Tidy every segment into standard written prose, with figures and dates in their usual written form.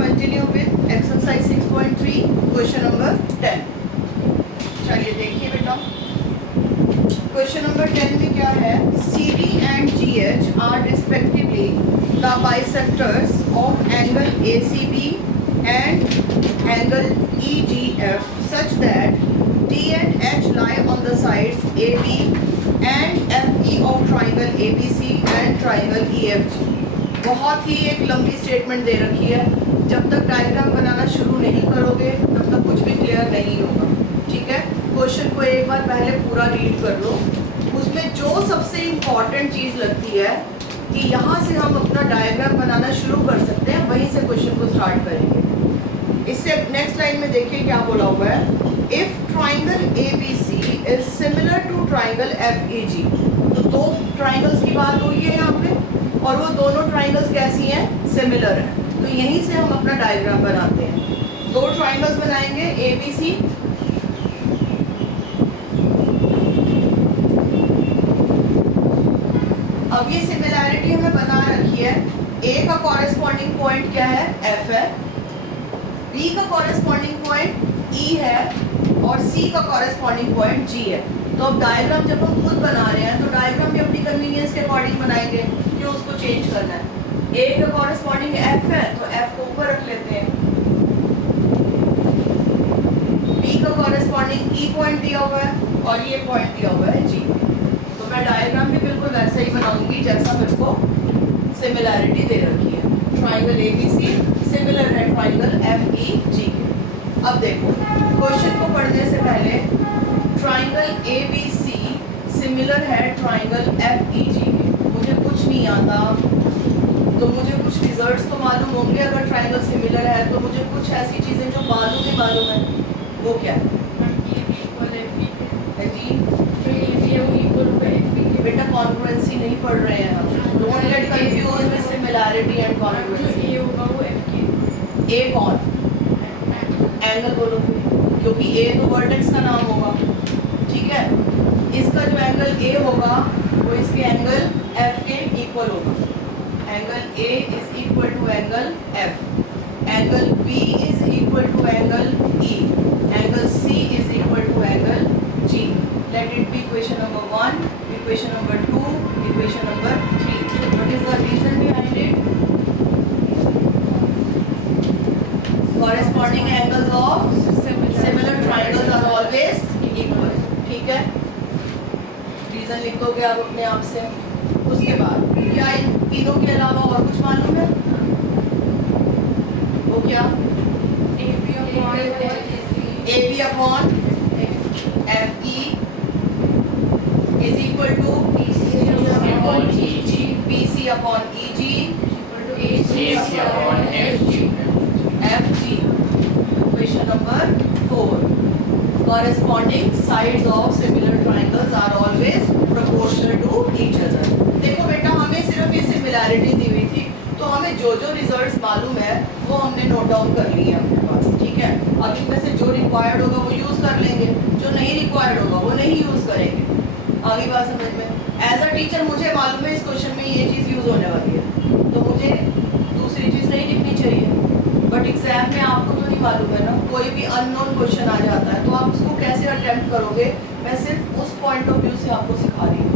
Continue with exercise 6.3 question number 10। चलिए देखिए बेटा, क्वेश्चन नंबर 10 में क्या है, CD and GH are respectively the bisectors of angle ACB and angle EGF such that D and H lie on the sides AB and FE of triangle ABC and triangle EFG। बहुत ही एक लंबी statement दे रखी है, जब तक diagram बनाना शुरू नहीं करोगे तब तक कुछ भी क्लियर नहीं होगा। ठीक है, क्वेश्चन को एक बार पहले पूरा रीड कर लो, उसमें जो सबसे इम्पॉर्टेंट चीज़ लगती है कि यहाँ से हम अपना डायग्राम बनाना शुरू कर सकते हैं, वहीं से क्वेश्चन को स्टार्ट करेंगे। इससे नेक्स्ट लाइन में देखिए क्या बोला हुआ है, if triangle ABC is similar to triangle FEG। तो दो ट्राइंगल्स की बात हुई है यहाँ पे, और वो दोनों ट्राइंगल्स कैसी हैं, सिमिलर हैं। तो यहीं से हम अपना डायग्राम बनाते हैं। दो ट्राइंगल्स बनाएंगे ABC, अब ये सिमिलैरिटी हमें बता रखी है। A का कॉरेस्पॉन्डिंग पॉइंट क्या है, F है, B का कॉरेस्पॉन्डिंग पॉइंट E है, और C का कॉरेस्पॉन्डिंग पॉइंट G है। तो अब डायग्राम जब हम खुद बना रहे हैं तो डायग्राम भी अपनी कन्वीनियंस के अकॉर्डिंग बनाएंगे, क्यों उसको चेंज करना है। A का कॉरेस्पॉन्डिंग F है तो F को ऊपर रख लेते हैं, B का कॉरेस्पॉन्डिंग E पॉइंट दिया हुआ है और ये पॉइंट दिया हुआ है G। तो मैं डायग्राम भी बिल्कुल वैसे ही बनाऊंगी जैसा मेरे को सिमिलैरिटी दे रखी है। ट्राइंगल ABC सिमिलर है ट्राइंगल FEG के। अब देखो, क्वेश्चन को पढ़ने से पहले ट्राइंगल ABC सिमिलर है ट्राइंगल FEG के। मुझे कुछ नहीं आता तो मुझे कुछ रिजल्ट्स तो मालूम होंगे, अगर ट्राइंगल सिमिलर है तो मुझे कुछ ऐसी चीज़ें जो मालूम ही मालूम है, वो क्या है बेटा, कॉन्ग्रुएंसी नहीं पढ़ रहे हैं हम, don't get confuse with similarity and congruency. ए कौन, एंगल बोलो फिर, क्योंकि ए तो वर्टेक्स का नाम होगा। ठीक है, इसका जो एंगल ए होगा वो इसके एंगल एफ के इक्वल होगा। Angle A is equal to angle F, angle B is equal to angle E, angle C is equal to angle G. Let it be equation number 1, equation number 2, equation number 3। What is the reason behind it? corresponding angles of similar triangles are always equal। ठीक है, reason लिख दोगे आप अपने आप से। उसके बाद क्या इन तीनों के अलावा और कुछ मालूम है, वो क्या, AB upon FE is equal to BC upon EG FG। Question number 4, corresponding sides of similar triangles are always proportional to each other। देखो बेटा, हमें सिर्फ ये सिमिलैरिटी दी हुई थी, तो हमें जो जो रिजल्ट्स मालूम है वो हमने नोट डाउन कर लिए हैं अपने पास। ठीक है, अब इनमें से जो रिक्वायर्ड होगा वो यूज़ कर लेंगे, जो नहीं रिक्वायर्ड होगा वो नहीं यूज़ करेंगे। आगे बात समझ में? एज अ टीचर मुझे मालूम है इस क्वेश्चन में ये चीज़ यूज़ होने वाली है, तो मुझे दूसरी चीज़ नहीं लिखनी चाहिए। बट एग्जाम में आपको तो नहीं मालूम है ना, कोई भी अननोन क्वेश्चन आ जाता है तो आप उसको कैसे अटेम्प्ट करोगे, मैं सिर्फ उस पॉइंट ऑफ व्यू से आपको सिखा रही हूँ।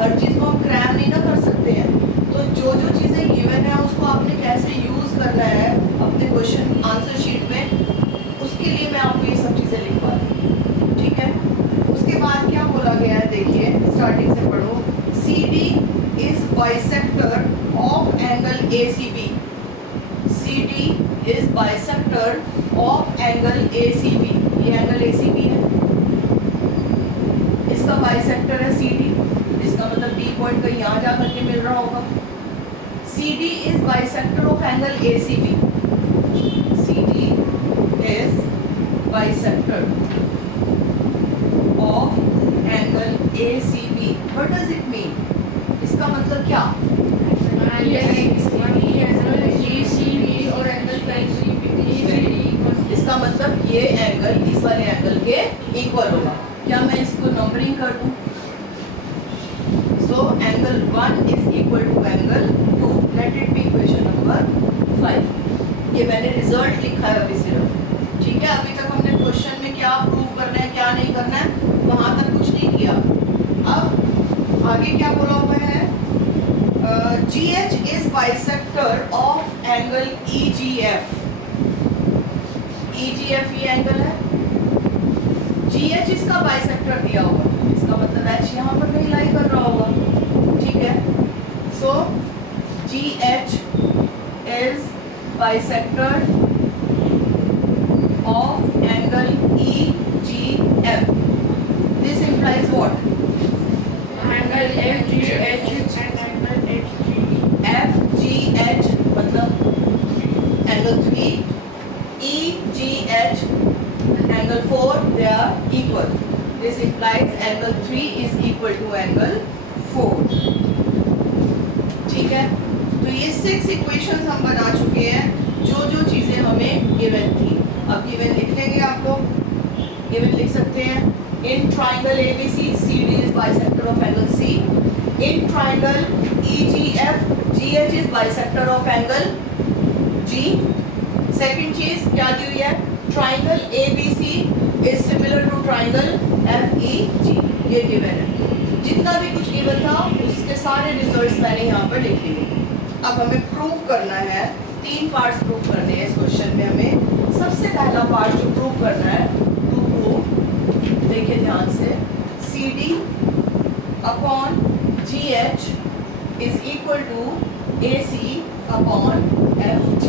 हर चीज़ को हम क्रैम नहीं ना कर सकते हैं, तो जो जो चीज़ें गिवन है उसको आपने कैसे यूज़ करना है अपने क्वेश्चन आंसर शीट में, उसके लिए मैं आपको ये सब चीज़ें लिखवा रही हूँ। ठीक है, उसके बाद क्या बोला गया है, देखिए स्टार्टिंग से पढ़ो। CD is bisector of angle ACB। CD is bisector of angle ACB। ये एंगल ACB है, इसका बाइसेक्टर है CD, इसका मतलब B पॉइंट कहीं यहाँ जा करके मिल रहा होगा। CD is bisector of angle ACB। CD is bisector of angle ACB। What does it mean? इसका मतलब क्या? इसका मतलब ये एंगल इस वाले एंगल के इक्वल होगा। क्या मैं इसको नंबरिंग कर दूं? So angle 1 is equal to angle 2। Let it be equation number 5। GH is bisector of angle EGF. EGF ये एंगल है, GH इसका बाइसेक्टर दिया हुआ, इसका मतलब H यहाँ पर कहीं लाई कर रहा होगा, ठीक है। सो GH is bisector of angle EGF. This implies what? Angle FGH and angle HG. FGH मतलब angle 3, EGH angle 4, they are equal. This implies angle 3 is equal to angle 4. ठीक है, तो ये 6 इक्वेशंस हम बना चुके हैं जो चीजें हमें गिवन थी। अब गिवन लिख लेंगे, आपको गिवन लिख सकते हैं। In triangle ABC, CD is bisector of angle C. In triangle EGF, GH is bisector of angle G. Second चीज क्या दी हुई है, triangle ABC is similar to triangle FEG, ये गिवन है। जितना भी कुछ गिवन था उसके सारे रिजल्ट्स मैंने यहाँ पर लिख लिए। अब हमें प्रूव करना है, 3 पार्ट्स प्रूव करने हैं इस क्वेश्चन में हमें। सबसे पहला पार्ट जो प्रूव करना है, टू प्रूव, देखिए ध्यान से, CD upon GH is equal to AC upon FG।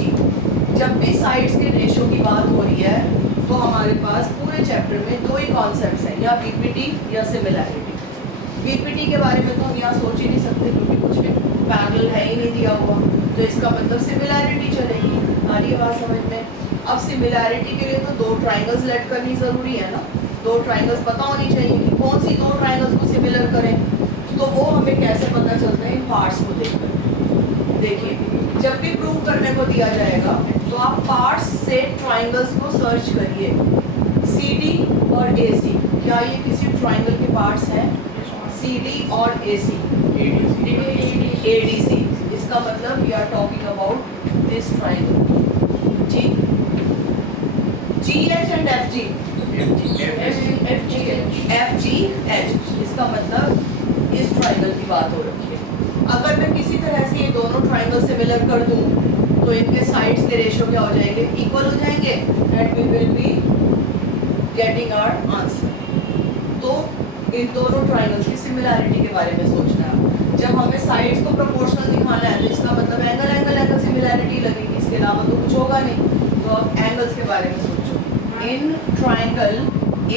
जब भी साइड्स के रेशो की बात हो रही है तो हमारे पास पूरे चैप्टर में 2 ही कॉन्सेप्ट्स हैं, या VPT या सिमिलैरिटी। VPT के बारे में तो हम यहाँ सोच ही नहीं सकते क्योंकि कुछ भी पैरेलल है ही नहीं दिया हुआ, तो इसका मतलब सिमिलैरिटी चलेगी। आ रही है बात समझ में? अब सिमिलैरिटी के लिए तो 2 ट्राइंगल्स लेट करनी ज़रूरी है ना, 2 ट्राइंगल्स पता होनी चाहिए कि कौन सी 2 ट्राइंगल्स को सिमिलर करें। तो वो हमें कैसे पता चलता है, इन पार्ट्स को देखकर। देखिए, जब भी प्रूव करने को दिया जाएगा तो आप पार्ट्स से ट्राइंगल्स को सर्च करिए। CD और AC, क्या ये किसी ट्राइंगल के पार्ट्स हैं? CD और AC, ADC, इसका मतलब we are talking about this triangle, ठीक। GH एंड FGH, इसका मतलब इस ट्राइंगल की बात हो रखी है। अगर मैं किसी तरह से ये दोनों ट्राइंगल सिमिलर कर दूं तो इनके साइड्स के रेशियो क्या हो जाएंगे, इक्वल हो जाएंगे, and we will be getting our answer. तो इन दोनों ट्राइंगल्स की सिमिलैरिटी के बारे में सोचना है। जब हमें साइड्स को प्रोपोर्शनल दिखाना है तो इसका मतलब एंगल एंगल एंगल सिमिलैरिटी लगेगी, इसके अलावा तो कुछ होगा नहीं। तो अब एंगल्स के बारे में सोचो। In triangle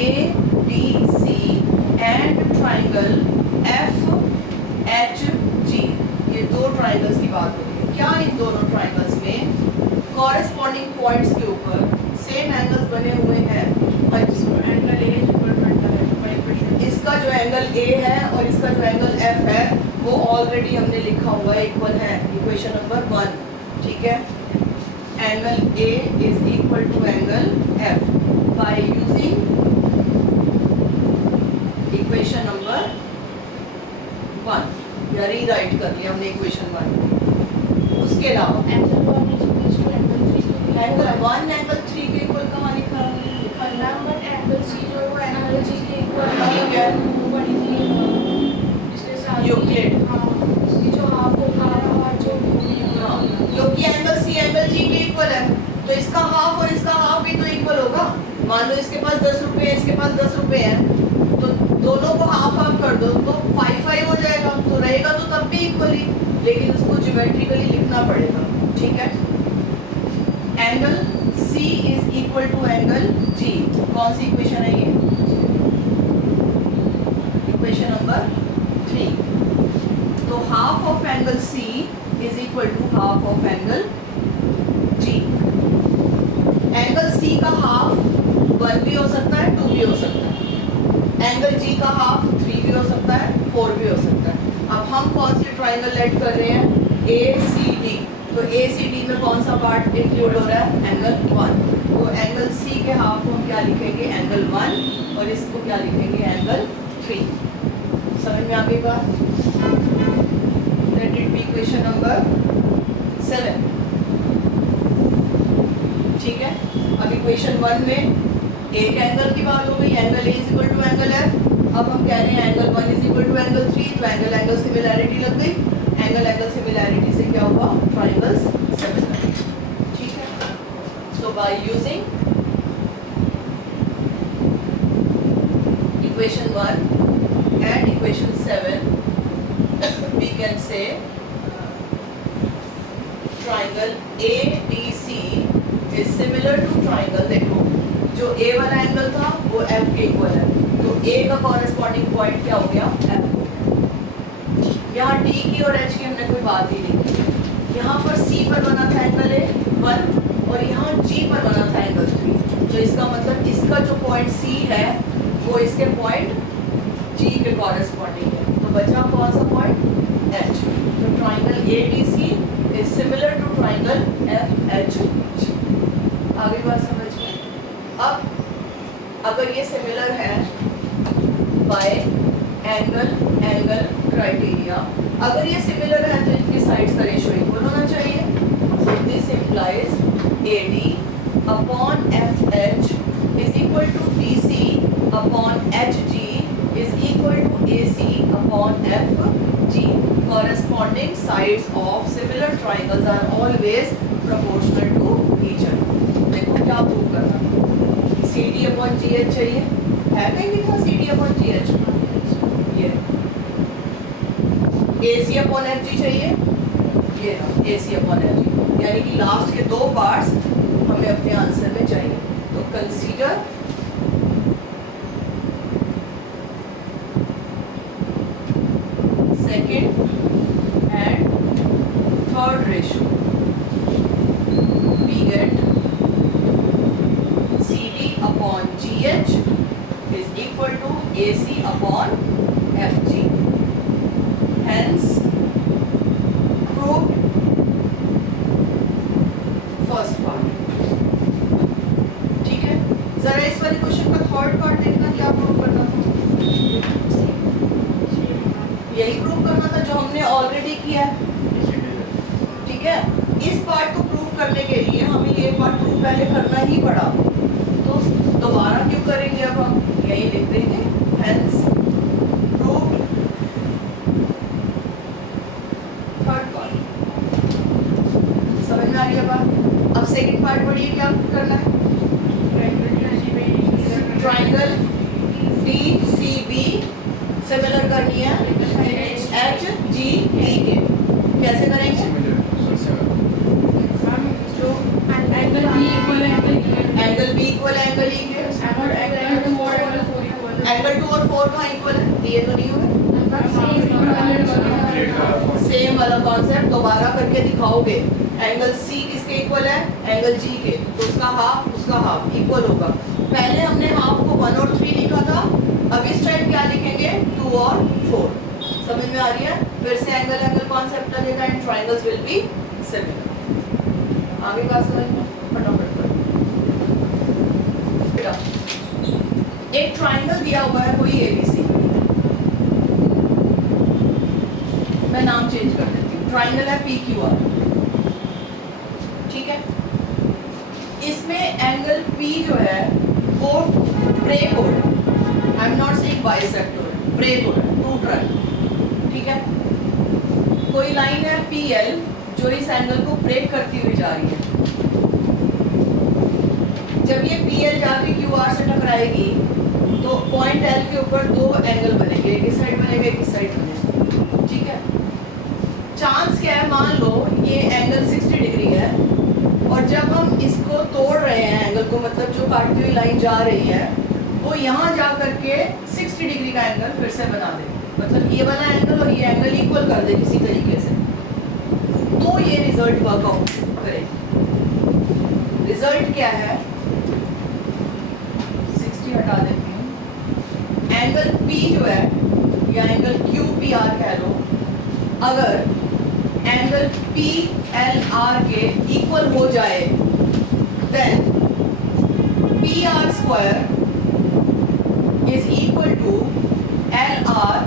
ABC and triangle FHG, ये 2 ट्राइंगल्स की बात हो रही है। क्या इन दोनों ट्राइंगल्स में कॉरेस्पॉन्डिंग पॉइंट्स के ऊपर सेम एंगल्स बने हुए हैं? इसका जो एंगल A है और इसका जो एंगल F है वो ऑलरेडी हमने लिखा हुआ है, इक्वल है, इक्वेशन नंबर 1, ठीक है। Angle A is equal to angle F by using equation number 1, या रीराइट कर लिया हमने इक्वेशन 1। उसके अलावा एंगल 1 एंगल 3 के इक्वल कहाँ लिखा है? बट एंगल C जो है वो एंगल G के इक्वल ठीक है, बड़ी थी इसके साथ यूक्लिड, ये जो हाफ होगा और जो क्योंकि एंगल C एंगल G के इक्वल है तो इसका हाफ और इसका हाफ भी तो इक्वल होगा। मान लो इसके पास 10 रुपए है, इसके पास 10 रुपए है, तो दोनों को हाफ हाफ कर दो तो 5-5 हो जाएगा, तो रहेगा तो तब भी इक्वली, लेकिन उसको ज्योमेट्रिकली लिखना पड़ेगा, ठीक है। Angle C is equal to angle G, कौन सी इक्वेशन है ये? Equation number 3। तो half of angle C is equal to half of angle G। Angle C का हाफ 1 भी हो सकता है, 2 भी हो सकता है। एंगल G का हाफ 3 भी हो सकता है, 4 भी हो सकता है। अब हम कौन सी ट्राइंगल लेट कर रहे हैं? ACD, तो ACD में कौन सा पार्ट इंक्लूड हो रहा है? एंगल 1। तो एंगल C के हाफ को हम क्या लिखेंगे? एंगल 1, और इसको क्या लिखेंगे? एंगल 3। समझ में आ गई बात? Late it be equation number 7, ठीक है। अब इक्वेशन 1 में एक एंगल की बात हो गई, angle A is equal to angle F। अब हम कह रहे हैं angle 1 is equal to angle 3, तो एंगल एंगल सिमिलैरिटी लग गई। एंगल एंगल सिमिलैरिटी से क्या हुआ, ट्राइंगल्स सिमिलर, ठीक है। So by using equation 1 and equation 7 we can say triangle ADC is similar to triangle, देखो जो A वाला एंगल था वो F के इक्वल है, तो A का कॉरेस्पॉन्डिंग पॉइंट क्या हो गया, F हो गया। यहाँ D की और H की हमने कोई बात ही नहीं की। यहाँ पर C पर बना था एंगल A1 और यहाँ G पर बना था एंगल 3, तो इसका मतलब इसका जो पॉइंट C है वो इसके पॉइंट G के कॉरेस्पॉन्डिंग है, तो बचा कौन सा पॉइंट, H। तो triangle ADC is similar to triangle FHG। आगे बात समझ में। अब अगर ये सिमिलर है बाय एंगल एंगल क्राइटेरिया, अगर ये सिमिलर है तो इनकी साइड्स का रेशियो इक्वल होना चाहिए। So this implies AD upon FH is equal to DC upon HG is equal to AC upon FG। Corresponding sides of similar triangles are always proportional to each other। देखो क्या prove करना, CD upon GH चाहिए, है कहीं लिखा CD upon GH, ये AC upon FG चाहिए, ये AC अपॉन FG, यानी कि लास्ट के दो पार्ट्स हमें अपने आंसर में चाहिए। तो consider second and third ratio, we get CD upon GH is equal to AC upon FG, hence proved first part। ठीक है, जरा इस वाले क्वेश्चन का थर्ड पार्ट देखना, क्या प्रूव करना था, यही प्रूव करना था जो हमने ऑलरेडी किया है, ठीक है। इस पार्ट को प्रूव करने के लिए हमें ये पार्ट प्रूव पहले करना ही पड़ा, तो दोबारा क्यों करेंगे, अब हम यही लिख देंगे hence proved थर्ड पार्ट। समझ में आ रही है बात। अब सेकंड पार्ट पढ़िए, क्या करना है, ट्राइंगल DCB सिमिलर करनी है HGD के, कैसे करेंगे, angle B equal angle B equal angle E के, एंगल 2 और 4 कहाँ इक्वल है, दिए तो नहीं हुए, सेम वाला कॉन्सेप्ट दोबारा करके दिखाओगे। एंगल C किसके इक्वल है, एंगल G के, तो उसका हाफ इक्वल होगा। पहले हमने हाफ को 1 और 3 लिखा था, अब इस टाइम क्या लिखेंगे, 2 और 4। समझ में आ रही है, फिर से एंगल एंगल कॉन्सेप्ट लगेगा and triangles will be similar. आगे बात समझ में, फटाफट कर। एक ट्राइंगल दिया हुआ है कोई ABC, मैं नाम चेंज कर देती हूँ, ट्राइंगल है PQR, ठीक है। इसमें एंगल P जो है वो ब्रेक हो रहा है, I am not saying bisector, break हो रहा है, टूट रहा है, ठीक है। कोई लाइन है PL जो इस एंगल को ब्रेक करती हुई जा रही है, जब ये PL जाके QR से टकराएगी तो पॉइंट L के ऊपर दो एंगल बनेंगे, एक इस साइड बनेगा एक इस साइड बनेगा, ठीक है। चांस क्या है, मान लो ये एंगल 60 डिग्री है और जब हम इसको तोड़ रहे हैं एंगल को, मतलब जो काटती हुई लाइन जा रही है वो यहाँ जा करके 60 डिग्री का एंगल फिर से बना दे, मतलब ये वाला एंगल और ये एंगल इक्वल कर दे किसी तरीके से, तो ये रिजल्ट वर्कआउट करेगा। रिजल्ट क्या है, 60 हटा देती हूँ, एंगल P जो है या एंगल QPR कह लो, अगर एंगल PLR के इक्वल हो जाए then PR square is equal to LR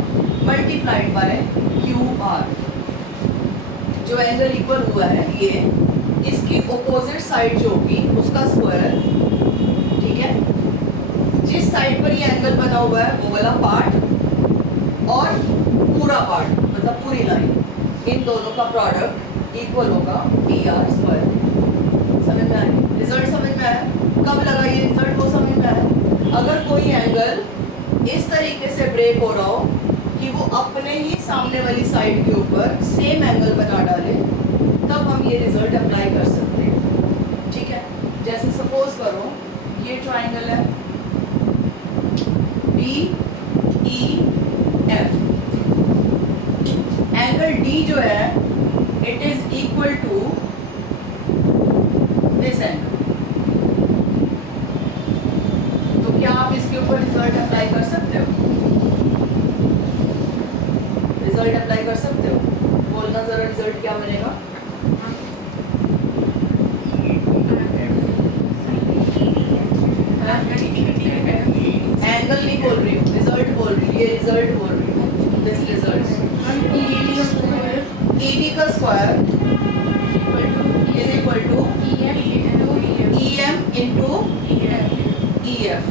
multiplied by QR। जो एंगल इक्वल हुआ है ये, इसकी ऑपोजिट साइड जो होगी उसका स्क्वायर, ठीक है। जिस साइड पर ये एंगल बना हुआ है वो वाला पार्ट और पूरा पार्ट, मतलब पूरी लाइन, इन दोनों का प्रोडक्ट इक्वल होगा PR स्क्वायर। समझ में आया? रिजल्ट समझ में आया? कब लगा ये रिजल्ट वो समझ में आया? अगर कोई एंगल इस तरीके से ब्रेक हो रहा हो कि वो अपने ही सामने वाली साइड के ऊपर सेम एंगल बना डाले, तब हम ये रिजल्ट अप्लाई कर सकते हैं। ठीक है, जैसे सपोज करो ये ट्राइंगल है BEF, एंगल D जो है it is equal to this angle. तो क्या आप इसके ऊपर रिजल्ट अप्लाई कर सकते हो? रिजल्ट अप्लाई कर सकते हो? बोलना जरा रिजल्ट क्या बनेगा? एंगल नहीं बोल रही हूँ, रिजल्ट बोल रही हूँ, ये रिजल्ट बोल रही हूँ। दिस रिजल्ट ED का square is equal to EM into EF।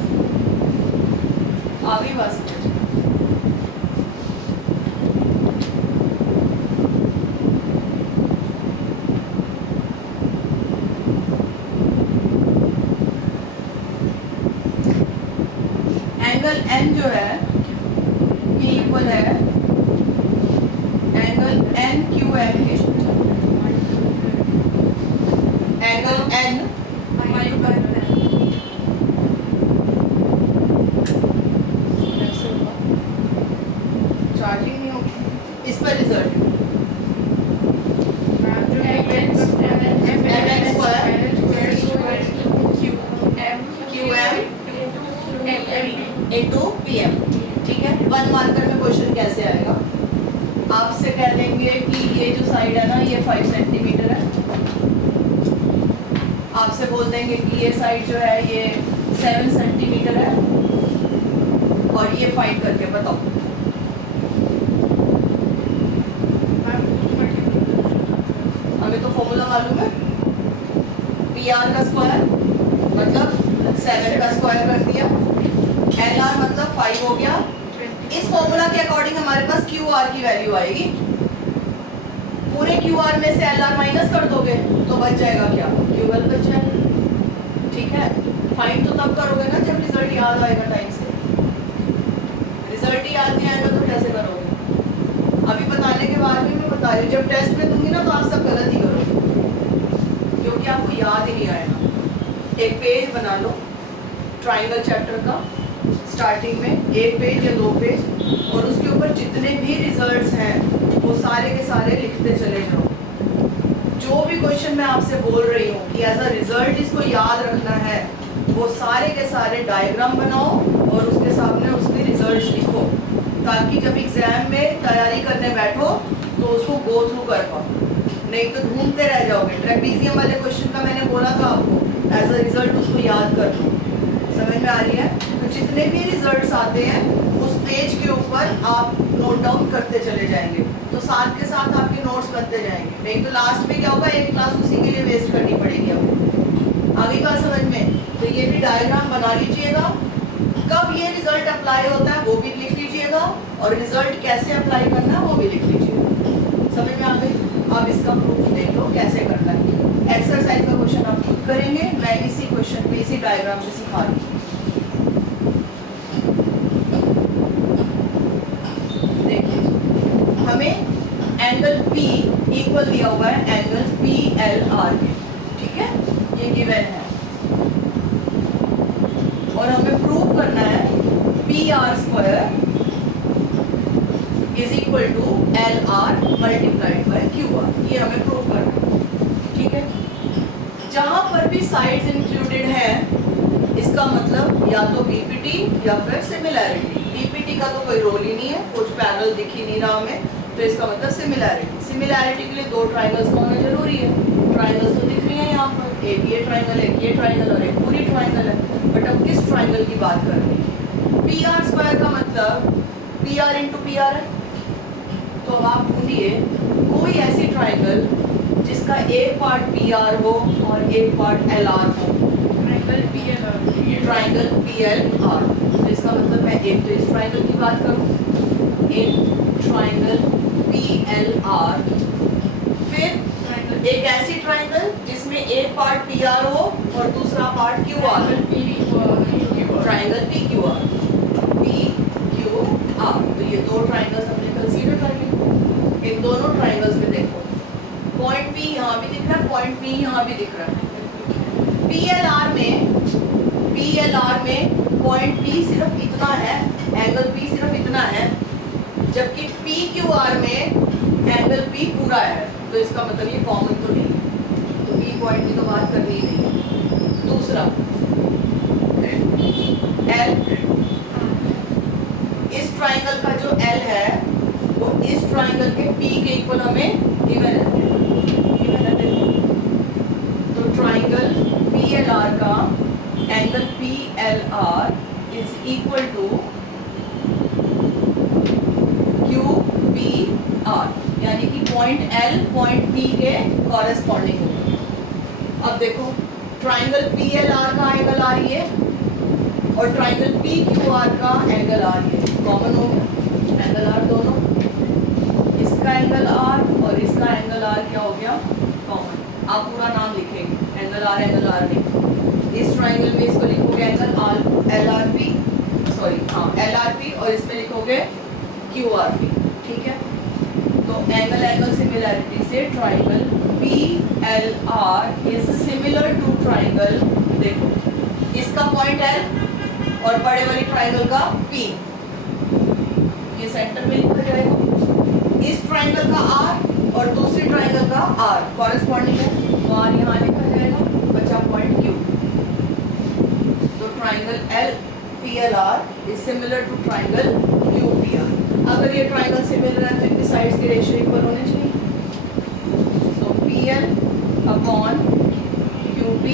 आगे बात समझ। एंगल N जो है ये इक्वल है एंगल NQM के। एंगल N चार्जिंग नहीं होगी इस पर रिजल्ट इंटू PM। ठीक है, 1 मार्कर में क्वेश्चन कैसे आएगा? आपसे कह देंगे कि ये जो साइड है ना ये 5 सेंटीमीटर है, आपसे बोल देंगे कि ये साइड जो है ये 7 सेंटीमीटर है और ये फाइंड करके बताओ। हमें तो फॉर्मूला मालूम है, PR का स्क्वायर मतलब 7 का स्क्वायर कर दिया, LR मतलब 5 हो गया। इस फॉर्मूला के अकॉर्डिंग हमारे पास QR की वैल्यू आएगी। पूरे QR में से LR माइनस कर दोगे तो बच जाएगा क्या? QL बच जाएगा। ठीक है, फाइंड तो तब करोगे ना जब रिजल्ट याद आएगा टाइम से। रिजल्ट ही याद नहीं आएगा तो कैसे करोगे? अभी बताने के बाद भी मैं बता रही हूँ, जब टेस्ट में दूंगी ना तो आप सब गलत ही करोगे क्योंकि आपको याद ही नहीं आएगा। एक पेज बना लो ट्राइंगल चैप्टर का, स्टार्टिंग में 1 पेज या 2 पेज, और उसके ऊपर जितने भी रिजल्ट्स हैं वो सारे के सारे लिखते चले जाओ। जो भी क्वेश्चन मैं आपसे बोल रही हूँ कि एज अ रिजल्ट इसको याद रखना है, वो सारे के सारे डायग्राम बनाओ और उसके सामने उसके रिजल्ट्स लिखो, ताकि जब एग्जाम में तैयारी करने बैठो तो उसको गो थ्रू कर पाओ। नहीं तो ढूंढते रह जाओगे। ट्रेपीजियम वाले क्वेश्चन का मैंने बोला था आपको, एज अ रिजल्ट उसको याद कर लो। समझ में आ रही है? तो जितने भी रिजल्ट्स आते हैं उस पेज के ऊपर आप नोट डाउन करते चले जाएंगे, तो साथ के साथ आपके नोट्स बनते जाएंगे। नहीं तो लास्ट में क्या होगा, एक क्लास उसी के लिए वेस्ट करनी पड़ेगी आपको। आगे बात समझ में? तो ये भी डायग्राम बना लीजिएगा। कब ये रिजल्ट अप्लाई होता है वो भी लिख लीजिएगा, और रिजल्ट कैसे अप्लाई करना है वो भी लिख लीजिएगा। समझ में आ गई? अब इसका प्रूफ देख लो कैसे करना है। एक्सरसाइज का क्वेश्चन आप खुद करेंगे, मैं इसी क्वेश्चन पे इसी डायग्राम से सिखा रही हूँ। देखिए, हमें एंगल P इक्वल दिया हुआ है एंगल PLR के। ठीक है, ये गिवन है और हमें प्रूव करना है PR square is equal to LR multiplied by QR। ये हमें प्रूव करना है। ठीक है, जहां पर भी साइड्स इंक्लूडेड है इसका मतलब या तो BPT या फिर सिमिलैरिटी। BPT का तो कोई रोल ही नहीं है, कुछ पैरेलल दिख ही नहीं रहा हमें, तो इसका मतलब सिमिलैरिटी। सिमिलैरिटी के लिए 2 ट्राइंगल्स का होना जरूरी है। ट्राइंगल्स तो दिख रही है यहाँ पर, एक ये ट्राइंगल, एक ये ट्राइंगल और एक पूरी ट्राइंगल है। बट अब किस ट्राइंगल की बात कर रही है? PR स्क्वायर का मतलब PR इंटू PR है। तो अब आप ढूंढिए कोई ऐसी ट्राइंगल जिसका एक पार्ट PR हो और एक पार्ट LR हो। Triangle PLR। तो इसका मतलब मैं एक तो इस ट्राइंगल की बात करूं, एक ट्राइंगल PLR। फिर एक ऐसी ट्राइंगल जिसमें एक पार्ट PR हो और दूसरा part QR। Triangle PQR। PQR, तो ये दो ट्राइंगल्स हमने कंसीडर कर ली। इन दोनों ट्राइंगल्स में देखो पॉइंट P यहाँ भी दिख रहा है, पॉइंट P यहाँ भी दिख रहा है। PLR में पॉइंट P सिर्फ इतना है, एंगल P सिर्फ इतना है, जबकि PQR में एंगल P पूरा है। तो इसका मतलब ये कॉमन तो नहीं है, तो P पॉइंट की तो बात करनी ही नहीं है। दूसरा L, इस ट्राइंगल का जो L है वो इस ट्राइंगल के P के इक्वल हमें गिवन है। तो ट्राइंगल PLR का angle PLR is equal to QPR, यानी कि पॉइंट L पॉइंट P के कॉरेस्पॉन्डिंग होगा। अब देखो ट्राइंगल PLR का एंगल R ये और ट्राइंगल PQR का एंगल R ये कॉमन हो गया, एंगल R दोनों, इसका एंगल R और इसका एंगल R क्या हो गया, कॉमन। आप पूरा नाम लिखेंगे, एंगल R नहीं, इस ट्राइंगल में इसको लिखोगे एंगल LRP, सॉरी हाँ LRP, और इसमें लिखोगे QRP, ठीक है। तो एंगल सिमिलैरिटी से triangle PLR is similar to triangle, देखो इसका पॉइंट L और बड़े वाली ट्राइंगल का P, ये सेंटर में लिखा जाएगा। इस ट्राइंगल का R और दूसरी ट्राइंगल का R कॉरेस्पॉन्डिंग है, तो R यहाँ लिखा जाएगा, बचा पॉइंट Q। तो triangle LPLR is similar to triangle QPR। अगर ये ट्राइंगल सिमिलर है तो इनके साइड्स के रेशियो इक्वल होने चाहिए। So PL upon QP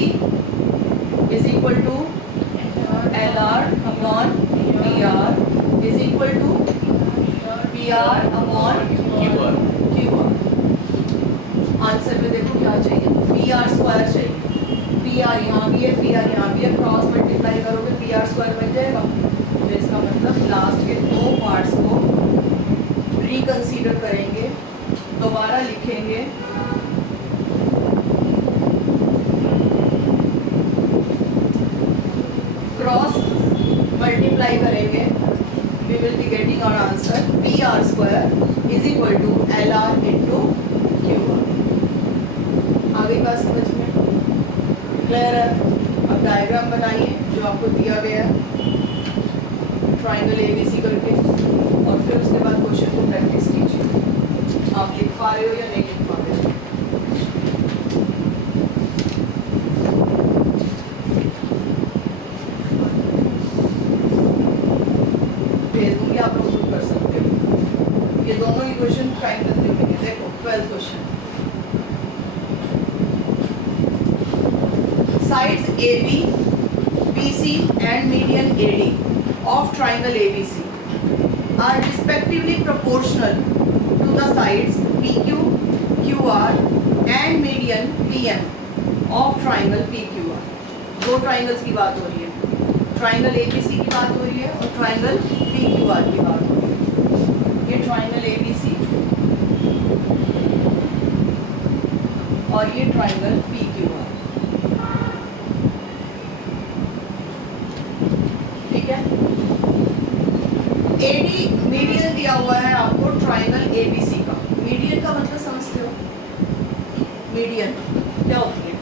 is equal to LR upon PR is equal to PR upon QR। Answer में देखो क्या चाहिए, PR स्क्वायर चाहिए। PR यहाँ भी है, PR यहाँ भी है, क्रॉस मल्टीप्लाई करोगे PR स्क्वायर बन जाएगा। तो इसका मतलब लास्ट के दो पार्ट्स को रिकंसीडर करेंगे, दोबारा लिखेंगे, क्रॉस मल्टीप्लाई करेंगे, we will be getting our answer PR square is equal to LR into QR। आगे बात समझ में क्लियर है? अब डायग्राम बनाइए जो आपको दिया गया है ट्राइंगल ABC करके, और फिर उसके बाद क्वेश्चन को प्रैक्टिस कीजिए। आप लिख पा रहे हो या नहीं लिख पा रहे हो? भेज दूंगी, आप लोग खुद कर सकते हो। ये दोनों इक्वेशन ट्राइंगल के लिए। देखो 12th question, sides AB, BC and median AD of triangle ABC are respectively proportional to the sides PQ, QR and median PM of triangle PQR। दो ट्राइंगल्स की बात हो रही है, ट्राइंगल ABC की बात हो रही है और ट्राइंगल PQR की बात हो रही है। ये ट्राइंगल ABC और ये ट्राइंगल PQR, AD मीडियन दिया हुआ है आपको ट्राइंगल ABC का। मीडियन का मतलब समझते हो? मीडियन क्या होती है?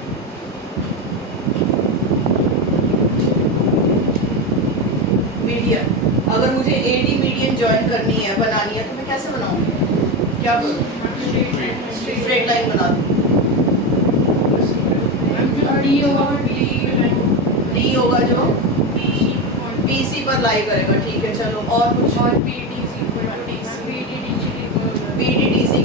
मीडियन, अगर मुझे AD मीडियन ज्वाइन करनी है, बनानी है, तो मैं कैसे बनाऊंगी? क्या करूँ? स्ट्रेट लाइन बना दूँ। D होगा जो BC पर लाई करेगा, ठीक है। चलो और कुछ, और BDDC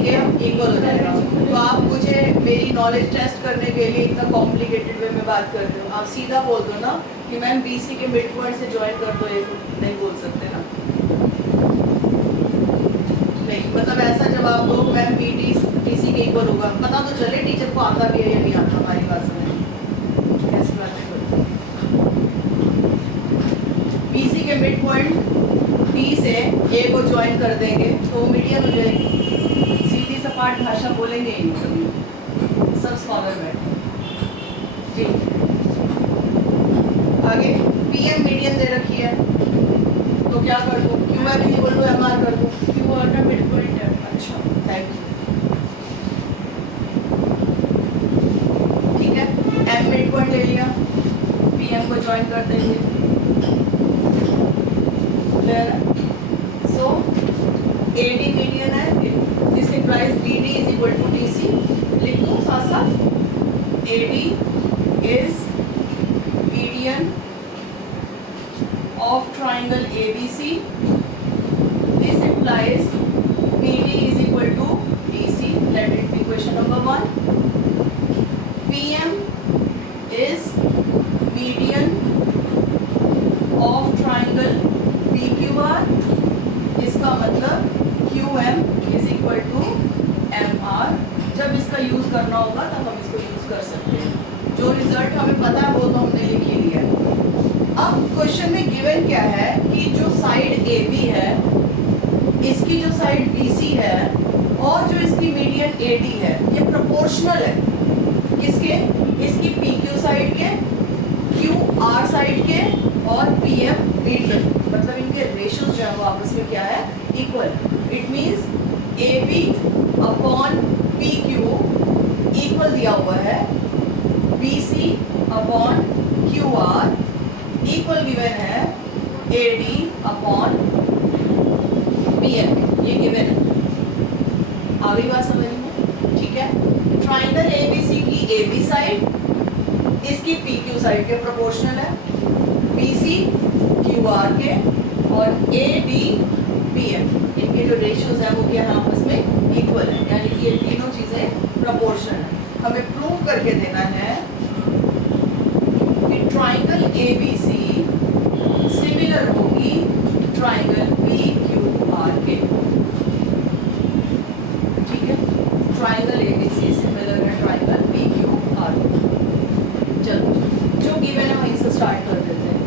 के इक्वल हो जाएगा। तो आप मुझे मेरी नॉलेज टेस्ट करने के लिए इतना कॉम्प्लिकेटेड वे में बात कर रहे हो, आप सीधा बोल दो ना कि मैम BC के मिड पॉइंट से ज्वाइन कर दो, ये नहीं बोल सकते ना। नहीं, मतलब ऐसा जवाब दो मैम BDC के इक्वल होगा, पता तो चले टीचर को आता भी है या नहीं आता। हमारी बात समझ कैसी बात है? BC के मिड पॉइंट D से A को ज्वाइन कर देंगे तो मीडियन हो जाएगी। स्मार्ट भाषा बोलेंगे ही नहीं कभी, सब स्कॉलर बैठे जी। आगे पीएम मीडियन दे रखी है, तो क्या कर दूं, Q M equal to M R कर दूं। क्यू आर का मिड पॉइंट है। अच्छा थैंक यू, ठीक है। एम मिड पॉइंट ले लिया, पीएम को ज्वाइन कर देंगे। सो एडी मीडियन है, this implies BD is equal to DC. लिख दूं साथ साथ, AD is median of triangle ABC, this implies BD is equal to DC. Let it be question number 1. PM is median of triangle PQR. इसका मतलब QM is equal to MR. जब इसका use करना होगा तब हम इसको यूज कर सकते हैं। जो रिजल्ट हमें पता है वो तो हमने लिख ही लिया है। अब क्वेश्चन में गिवन क्या है कि जो साइड AB है, इसकी जो साइड BC है और जो इसकी मीडियन AD है, ये प्रोपोर्शनल है किसके, इसकी PQ साइड के, QR साइड के और PM मीडियन, मतलब इनके रेशियोज जो है वो आपस में क्या है, equal. It means AB upon PQ equal दिया हुआ है BC upon QR, equal given है AD अपॉन PM, ये गिवन है। आगे बात समझ में, ठीक है। ट्राइंगल ABC की AB साइड इसकी PQ साइड के प्रोपोर्शनल है, BC QR के और AD PM, इनके जो रेशियोज हैं वो क्या है, आपस में इक्वल है, यानी कि ये तीनों चीजें प्रोपोर्शनल है। हमें प्रूव करके देना है कि ट्राइंगल ABC सिमिलर होगी ट्राइंगल PQR के, ठीक है। ट्राइंगल ABC सिमिलर है ट्राइंगल PQR। चलो जो गिवन है वहीं से स्टार्ट कर देते हैं।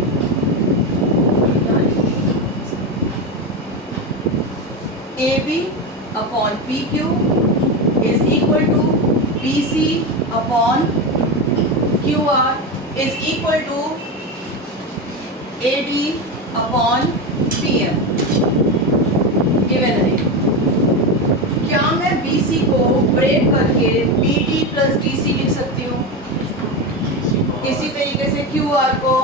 AB upon PQ is equal to BC upon QR is equal to AD upon PM, given है। क्या मैं BC को ब्रेक करके BD प्लस DC लिख सकती हूँ? इसी तरीके से QR को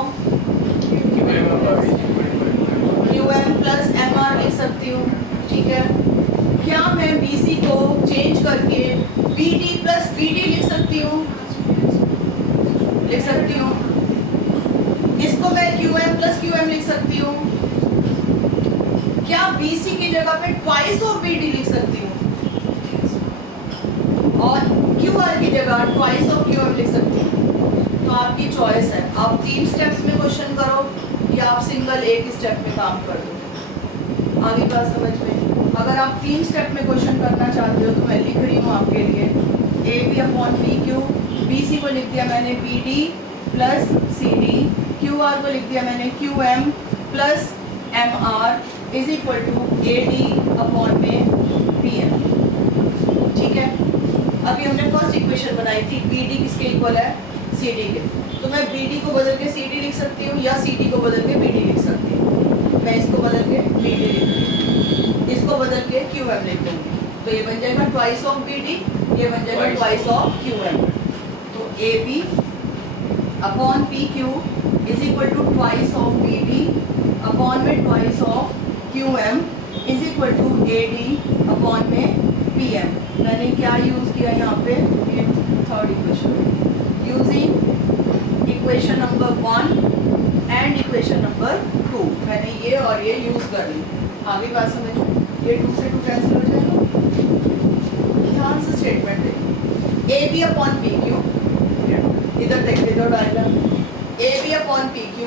QM प्लस MR लिख सकती हूँ, ठीक है। क्या मैं BC को चेंज करके BD प्लस BD लिख सकती हूँ? लिख सकती हूँ। इसको मैं QM प्लस QM लिख सकती हूँ। क्या BC की जगह पे ट्वाइस ऑफ BD लिख सकती हूँ? और QR की जगह ट्वाइस ऑफ QM लिख सकती हूँ। तो आपकी चॉइस है, आप 3 स्टेप्स में क्वेश्चन करो या आप सिंगल एक स्टेप में काम कर दो। आगे बात समझ में। अगर आप 3 स्टेप में क्वेश्चन करना चाहते हो तो मैं लिख रही हूँ आपके लिए, AB अपॉन PQ, BC को लिख दिया मैंने BD प्लस CD, QR को लिख दिया मैंने QM plus MR is equal to AD upon में PM, ठीक है। अभी हमने फर्स्ट इक्वेशन बनाई थी, BD किसके इक्वल है, CD के। तो मैं BD को बदल के CD लिख सकती हूँ या CD को बदल के BD लिख सकती हूँ। मैं इसको बदल के BD लिख दूँगी, इसको बदल के QM लिख दूँगी, तो ये बन जाएगा ट्वाइस ऑफ BD, ये बन जाएगा ट्वाइस ऑफ QM। तो AB upon PQ is equal to twice of BD upon में twice of QM is equal to AD upon में PM। मैंने क्या यूज किया यहाँ पे, ये third equation, using equation number 1 and equation number 2, मैंने ये और ये यूज कर ली। आगे बात समझो, ये 2 से 2 कैंसिल हो जाएगा। ध्यान से स्टेटमेंट देखिए, AB अपॉन PQ, इधर देखते जाओ diagram, AB upon PQ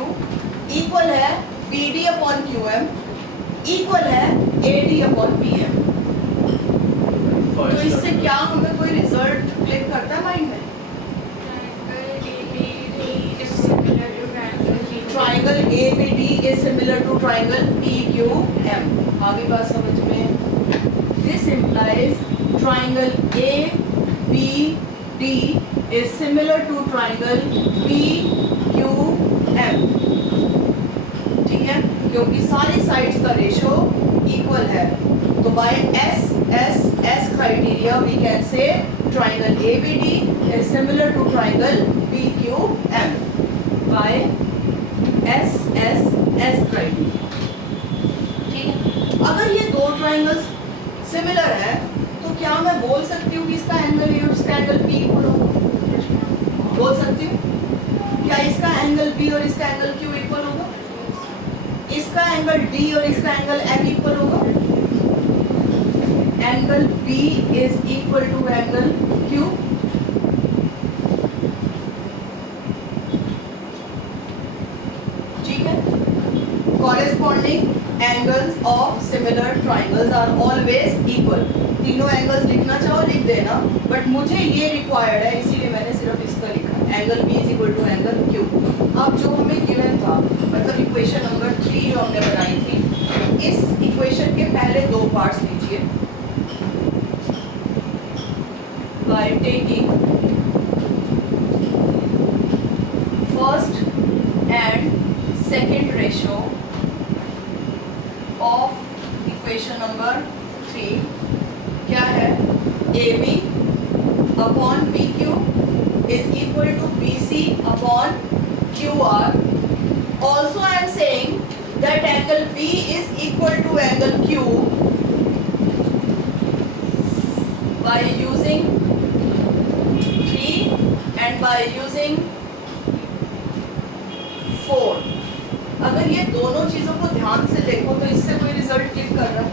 equal है BD अपॉन QM इक्वल है AD अपॉन PM। तो इससे क्या हमें कोई रिजल्ट क्लिक करता है माइंड में? Triangle ABD is similar to triangle PQM। आगे बात समझ में, this implies triangle ABD is similar to triangle PQM. ठीक है, क्योंकि सारी साइड्स का रेशो इक्वल है, तो by S criteria we can say triangle ABD is similar to triangle PQM by S criteria. ठीक है, अगर ये दो ट्राइंगल्स सिमिलर है तो क्या मैं बोल सकती हूँ कि इसका एंगल ए और इसका एंगल बी इक्वल होगा? बोल सकती हूँ. क्या इसका एंगल बी और इसका एंगल क्यू इक्वल होगा? इसका एंगल डी और इसका एंगल एम इक्वल होगा? Angle B is equal to angle Q. ठीक है, corresponding angles of similar triangles are always equal. तीनों एंगल्स लिखना चाहो लिख देना, बट मुझे ये रिक्वायर्ड है इसीलिए मैंने सिर्फ इसका लिखा, angle B is equal to angle Q. अब जो हमें गिवन था, मतलब इक्वेशन नंबर 3 जो हमने बनाई थी, इस इक्वेशन के पहले दो पार्ट्स लीजिए. By taking first and second ratio of equation number 3 क्या है? AB upon PQ is equal to BC upon QR. Also I am saying that angle B is equal to angle Q by using 3 and by using 4. अगर ये दोनों चीजों को ध्यान से देखो तो इससे कोई रिजल्ट क्लिक कर रहा है?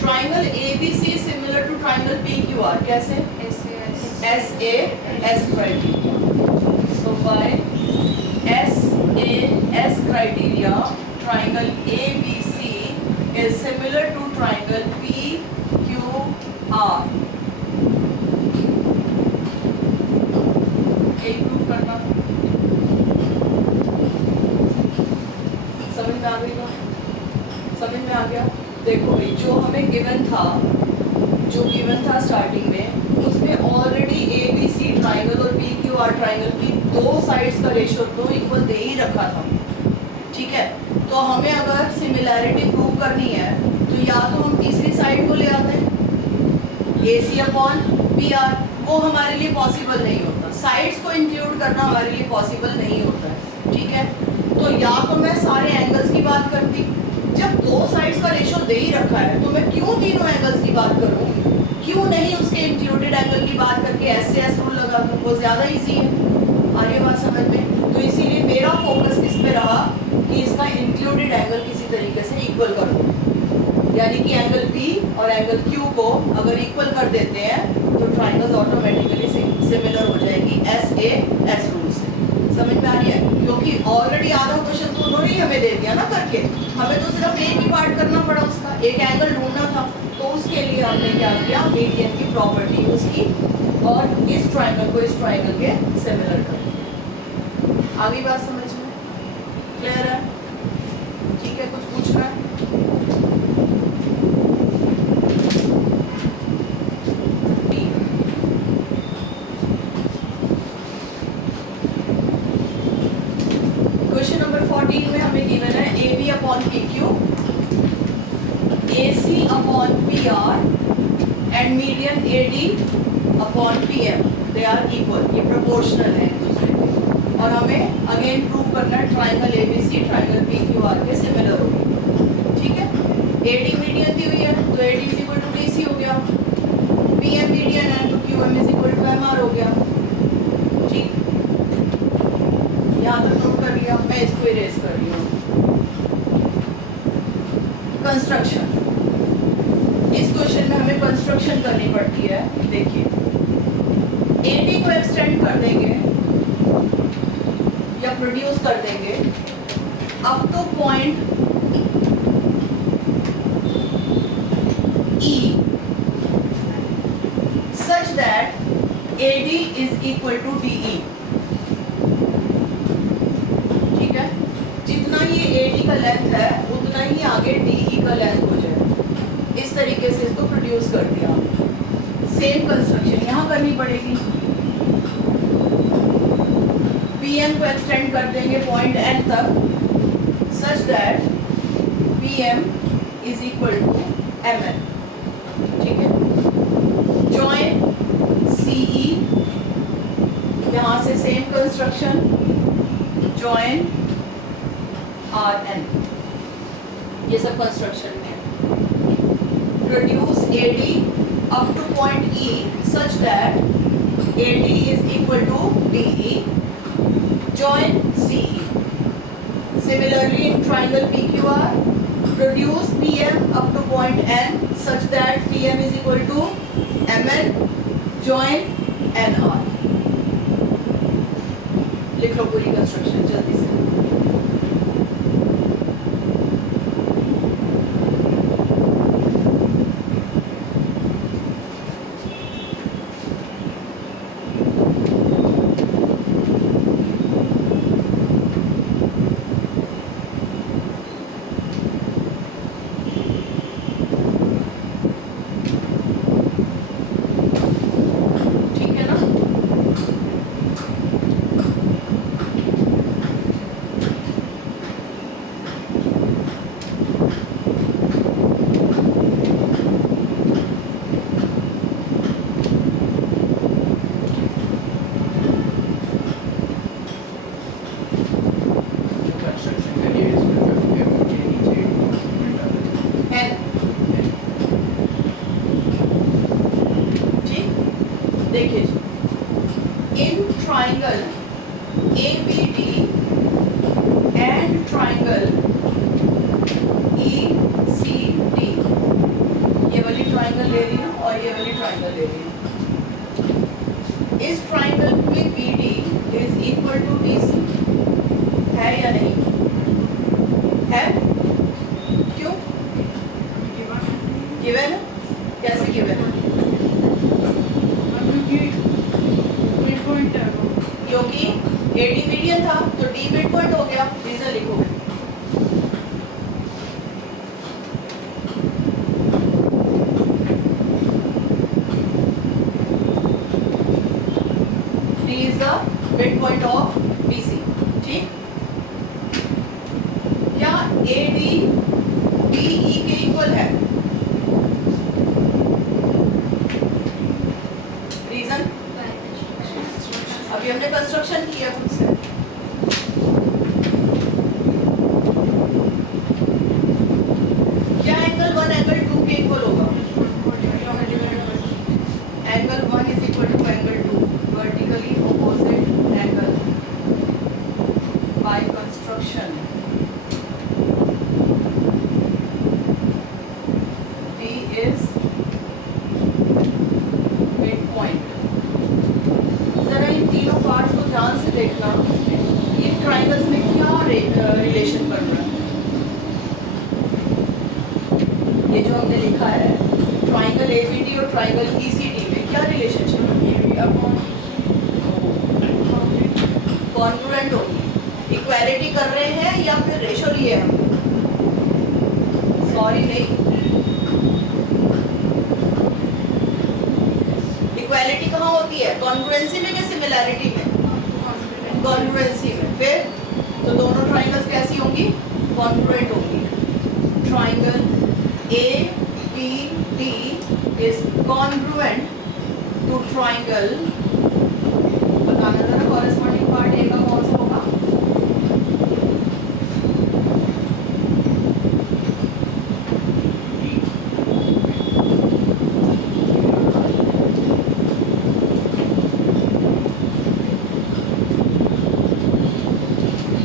Triangle ABC similar to triangle PQR. कैसे? SAS criteria. So by SAS criteria triangle ABC is similar to triangle PQR. एक प्रूव करना. समझ में आ गई बात? समझ में आ गया? देखो भाई, जो हमें गिवन था स्टार्टिंग में, उसमें ऑलरेडी ABC ट्राइंगल और PQR ट्राइंगल की दो साइड्स का रेशियो तो इक्वल दे ही रखा था. ठीक है, तो हमें अगर सिमिलैरिटी प्रूव करनी है तो या तो हम तीसरी साइड को ले आते हैं, AC अपॉन PR. वो हमारे लिए पॉसिबल नहीं होता, साइड्स को इंक्लूड करना हमारे लिए पॉसिबल नहीं होता है. ठीक है, तो या तो मैं सारे एंगल्स की बात करती, जब दो साइड्स का रेशियो दे ही रखा है तो मैं क्यों तीनों एंगल्स की बात करूं? क्यों नहीं उसके इंक्लूडेड एंगल की बात करके एस से एस रूल लगा दूं? वो ज़्यादा इजी है. आ रही है बात समझ में? तो इसीलिए मेरा फोकस किस पे रहा कि इसका इंक्लूडेड एंगल किसी तरीके से इक्वल कर दो. यानी कि एंगल P और एंगल Q को अगर इक्वल कर देते हैं तो ट्राइंगल्स ऑटोमेटिकली सिमिलर हो जाएगी SAS रूल से. समझ में आ रही है? क्योंकि ऑलरेडी आधा क्वेश्चन तो उन्होंने ही हमें दे दिया ना करके, हमें तो सिर्फ एक ही पार्ट करना पड़ा, उसका एक एंगल ढूंढना था. तो उसके लिए हमने क्या किया? मीडियन की प्रॉपर्टी यूज की और इस ट्राइंगल को इस ट्राइंगल के सिमिलर कर दिया. आगे बात समझ में क्लियर है? ठीक है, कुछ पूछ रहा है? क्वेश्चन नंबर 14 में हमें गिवन है AB upon PQ, AC upon PR and median AD upon PM. They are equal, ये प्रोपोर्शनल है एक दूसरे के. और हमें अगेन प्रूव करना है ट्राइंगल ABC ट्राइंगल PQR के सिमिलर होगी. ठीक है, AD मीडियन दी हुई है तो AD is equal to DC हो गया, PM मीडियन है तो QM is equal to MR हो गया. ठीक, यहाँ तक नोट कर लिया. मैं इसको इरेज कर रही हूँ. कंस्ट्रक्शन, इस क्वेश्चन में हमें कंस्ट्रक्शन करनी पड़ती है. देखिए, AD को एक्सटेंड कर देंगे या प्रोड्यूस कर देंगे up to point E such that AD is equal to DE। ठीक है, जितना ये AD का लेंथ है उतना ही आगे DE का लेंथ हो जाए। इस तरीके से इसको प्रोड्यूस कर दिया। सेम कंस्ट्रक्शन यहाँ करनी पड़ेगी। PM को एक्सटेंड कर देंगे पॉइंट N तक, such that PM is equal to MN। ठीक है, जॉइन CE, यहाँ से सेम कंस्ट्रक्शन, जॉइन RN, ये सब कंस्ट्रक्शन में produce AD up to point E such that AD is equal to DE, join CE. Similarly, in triangle PQR, produce PM up to point N such that PM is equal to MN, join NR. लिख लो पूरी construction जल्दी से। देखिए, in triangle ABD and triangle ECD, ये वाली triangle ले रही हूँ और ये वाली ट्राइंगल ले रही हूँ। इस ट्राइंगल में BD is equal to DC है या नहीं है? क्यों? गिवन? कैसे गिवन? क्योंकि AD मीडियन था तो D मिड पॉइंट हो गया। रीजन लिखो। D is the midpoint of BC। ठीक, क्या AD DE के इक्वल है? रीजन, अभी हमने कंस्ट्रक्शन किया खुद से। क्या एंगल 1 एंगल 2 के इक्वल होगा? Angle 1 is equal to angle 2, vertically opposite angle by construction. D is mid point. जरा इन तीनों पार्ट्स को ध्यान से देखना, ये ट्राइंगल्स में क्या रिलेशन बन रहा है। ये जो हमने लिखा है ट्राइंगल ABD और ट्राइंगल ECD में क्या रिलेशनशिप है? कॉन्ग्रुएंट होगी। इक्वालिटी कर रहे हैं या फिर रेशो लिए हम? सॉरी नहीं, इक्वालिटी कहाँ होती है? कॉन्ग्रुएंसी में कि सिमिलैरिटी में? कॉन्ग्रुएंसी में। फिर तो दोनों ट्राइंगल्स कैसी होंगी? कॉन्ग्रुएंट होंगी। Triangle ABD is congruent to triangle, बताना जरा corresponding part A का कौन सा होगा?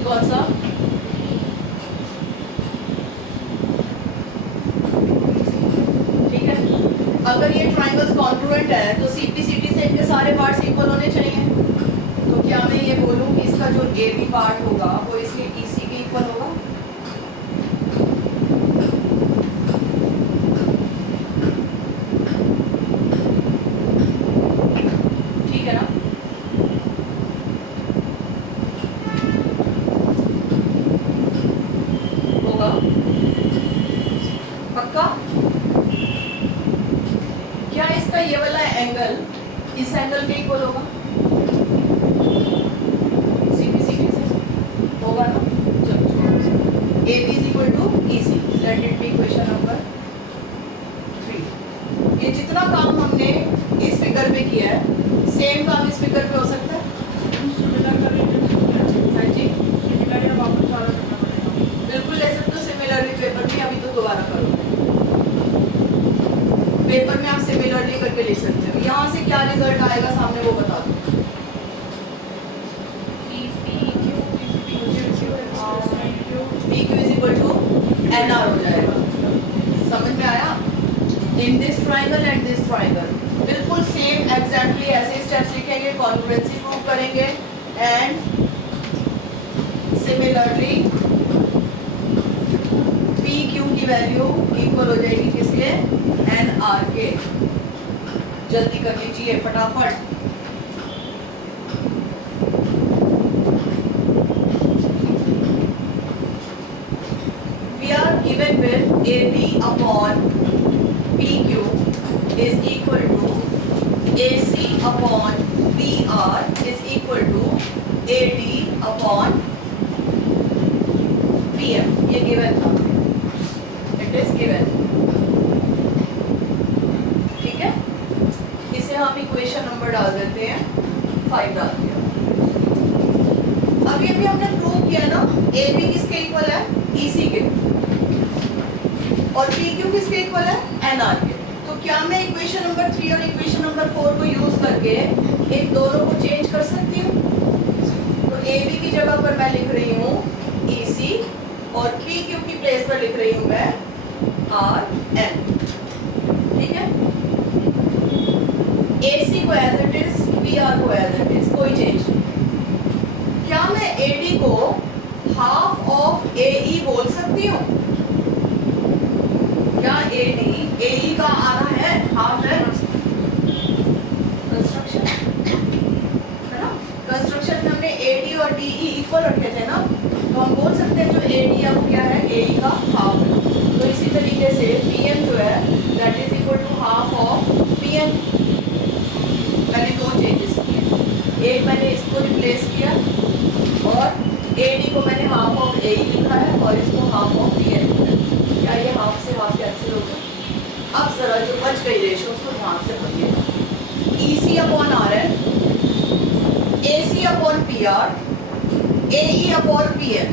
कौन सा? अगर ये ट्राइंगल्स कॉन्ग्रुएंट है तो CPCD से इनके सारे पार्ट्स इक्वल होने चाहिए। तो क्या मैं ये बोलूँ कि इसका जो AB पार्ट होगा वो इसके EC के इक्वल होगा? ठीक है इस एंगल के इक्वल होगा, CPCP से होगा ना। चलो AB is equal to EC, let it be question number 3। ये जितना काम हमने इस फिगर में किया है सेम काम इस फिगर पे हो सकता है। हाँ जी बिल्कुल ले सकते हो सिमिलरली पेपर में, अभी तो दोबारा करो पेपर में आप सिमिलरली करके लिख सकते हो। यहाँ से क्या रिजल्ट आएगा सामने वो बता दो। PQ is equal to NR हो जाएगा, समझ में आया। In this triangle and this triangle बिल्कुल सेम एग्जैक्टली ऐसे स्टेप्स लिखेंगे, कॉन्ग्रुएंसी प्रूव करेंगे एंड सिमिलरली PQ की वैल्यू इक्वल हो जाएगी किसके, NR के। जल्दी कर लीजिए फटाफट। We are given with AB upon PQ is equal to AC upon PR is equal to AD upon PM। ये given था, it is given, ठीक है। इसे हम इक्वेशन नंबर डाल देते हैं 5 डाल दिया। अभी अभी हमने प्रूव किया ना AB किसके इक्वल है, EC के, और PQ किसके इक्वल है, NR के। तो क्या मैं इक्वेशन नंबर 3 और इक्वेशन नंबर 4 को यूज करके इन दोनों को चेंज कर सकती हूँ। तो AB की जगह पर मैं लिख रही हूँ EC और PQ की प्लेस पर लिख रही हूँ मैं RN, ठीक है। AC को एज इट इज, PR को एज इट इज, कोई चेंज नहीं। क्या मैं AD को हाफ ऑफ AE बोल सकती हूँ? क्या AE का आधा है, हाफ है? कंस्ट्रक्शन है ना, कंस्ट्रक्शन में हमने AD और DE इक्वल रखे थे ना, तो हम बोल सकते हैं जो AD है वो क्या है, AE का हाफ है। तो इसी तरीके से PM जो है that is equal to half of PM। मैंने दो चेंजेस किए, एक मैंने इसको रिप्लेस किया और AD को मैंने हाफ ऑफ AE लिखा है और इसको हाफ ऑफ PM लिखा है। क्या ये हाफ से हाफ कैंसिल हो गया? अब जरा जो बच गई रेशो उसको ध्यान से पढ़िएगा। EC upon RN, AC upon PR, AE upon PM।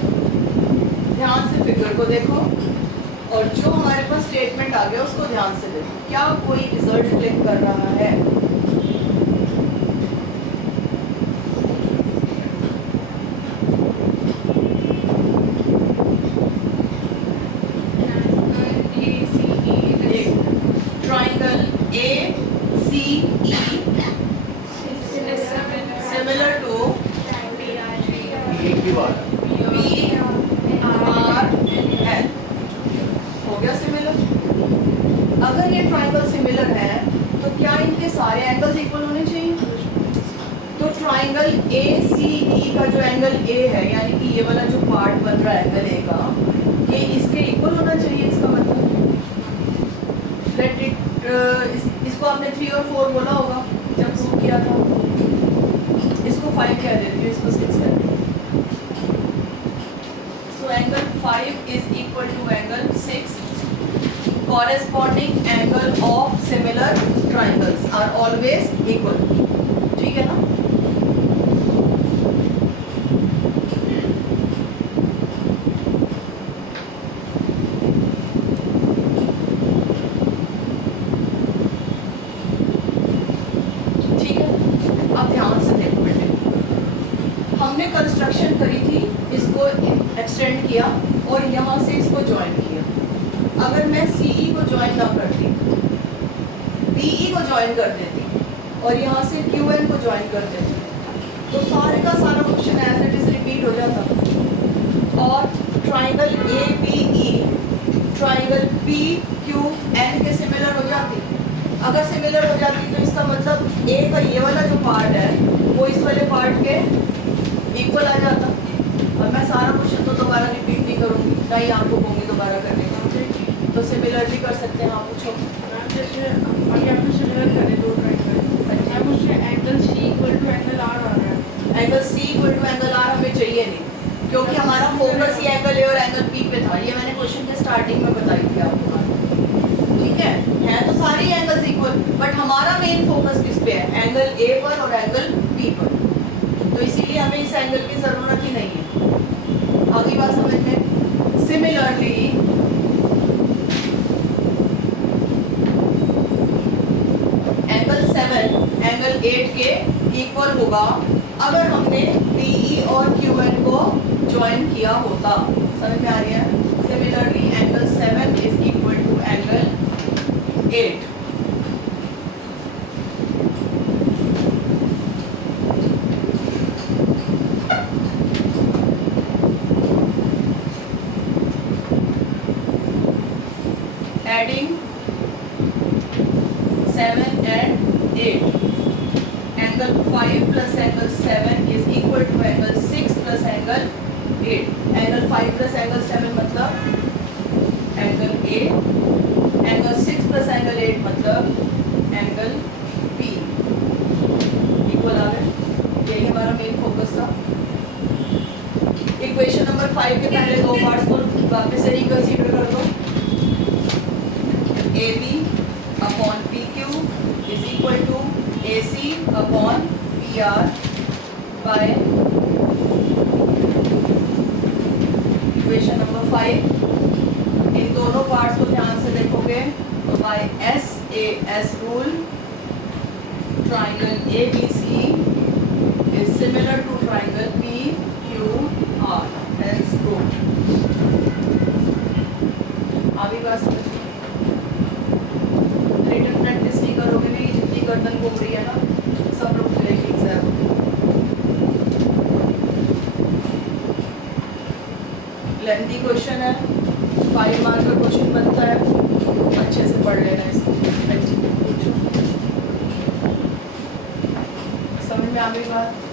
ध्यान से फिगर को देखो और जो हमारे पास स्टेटमेंट आ गया उसको ध्यान से देखो। क्या कोई रिजल्ट क्लिक कर रहा है? Similar to PRN हो गया सिमिलर। अगर ये ट्राइंगल सिमिलर है तो क्या इनके सारे एंगल्स इक्वल होने चाहिए? तो ट्राइंगल ACE का जो एंगल A है यानी कि ये वाला जो पार्ट बन रहा है एंगल A का, ये इसके इक्वल होना चाहिए। इसका मतलब लेट इट, इसको आपने 3 और 4 बोला होगा जब प्रूव किया था। इसको 5 कह देती हूँ, इसको 6 कह देती हूँ। So angle 5 is equal to angle 6। Corresponding angle of similar triangles are always equal, ठीक है ना। कंस्ट्रक्शन करी थी, इसको एक्सटेंड किया और यहाँ से इसको ज्वाइन किया। अगर मैं CE को ज्वाइन ना करती, BE को ज्वाइन कर देती और यहाँ से QN को ज्वाइन कर देती तो सारे का सारा question as it is repeat हो जाता। और ट्राइंगल ABE ट्राइंगल PQN के सिमिलर हो जाती। अगर सिमिलर हो जाती तो इसका मतलब A का ये वाला जो पार्ट है वो इस वाले पार्ट के इक्वल आ जाता। और मैं सारा क्वेश्चन तो दोबारा रिपीट नहीं करूँगी, ना ही आपको कहूँगी दोबारा करने का। तो सिमिलर भी कर सकते हैं आप, पूछो। जैसे आगे आपने सिमिलर करे दो ट्राइंगल, मैम उससे angle C equal to angle R आ रहा है। Angle C equal to angle R हमें चाहिए नहीं, क्योंकि हमारा फोकस ही एंगल ए और एंगल बी पे था। ये मैंने क्वेश्चन के स्टार्टिंग में बताई थी आपको बात। ठीक है तो सारे एंगल्स इक्वल, बट हमारा मेन फोकस किस पे है, एंगल ए पर और एंगल बी पर। तो इसीलिए हमें इस एंगल की जरूरत ही नहीं है। अगली बात समझ में। सिमिलरली एंगल 7 एंगल 8 के इक्वल होगा अगर हमने DE और QN को ज्वाइन किया होता। समझ में आ रही है। Similarly angle 7 is equal to angle 8। Adding 7 and 8, angle 5 plus angle 7 is equal to angle 6 plus angle 8. Angle 5 plus angle 7 मतलब angle A, angle 6 plus angle 8 मतलब angle B। इक्वल आ गए। यही हमारा मेन फोकस था। इक्वेशन नंबर 5 के पहले दो parts को वापस से रिकंसीडर कर दो। AB upon PQ is equal to AC upon PR by equation number 5। इन दोनों पार्ट्स को ध्यान से देखोगे तो by SAS rule triangle ABC is similar to triangle PQR, hence proved। आगे बात समझ रिटन प्रैक्टिस नहीं करोगे भी, जितनी गर्दन घूम रही है ना सब रुक जाएगी एग्जाम। लेंथी क्वेश्चन है, 5 मार्क का क्वेश्चन बनता है, अच्छे से पढ़ लेना इसको। समझ में आ गई बात।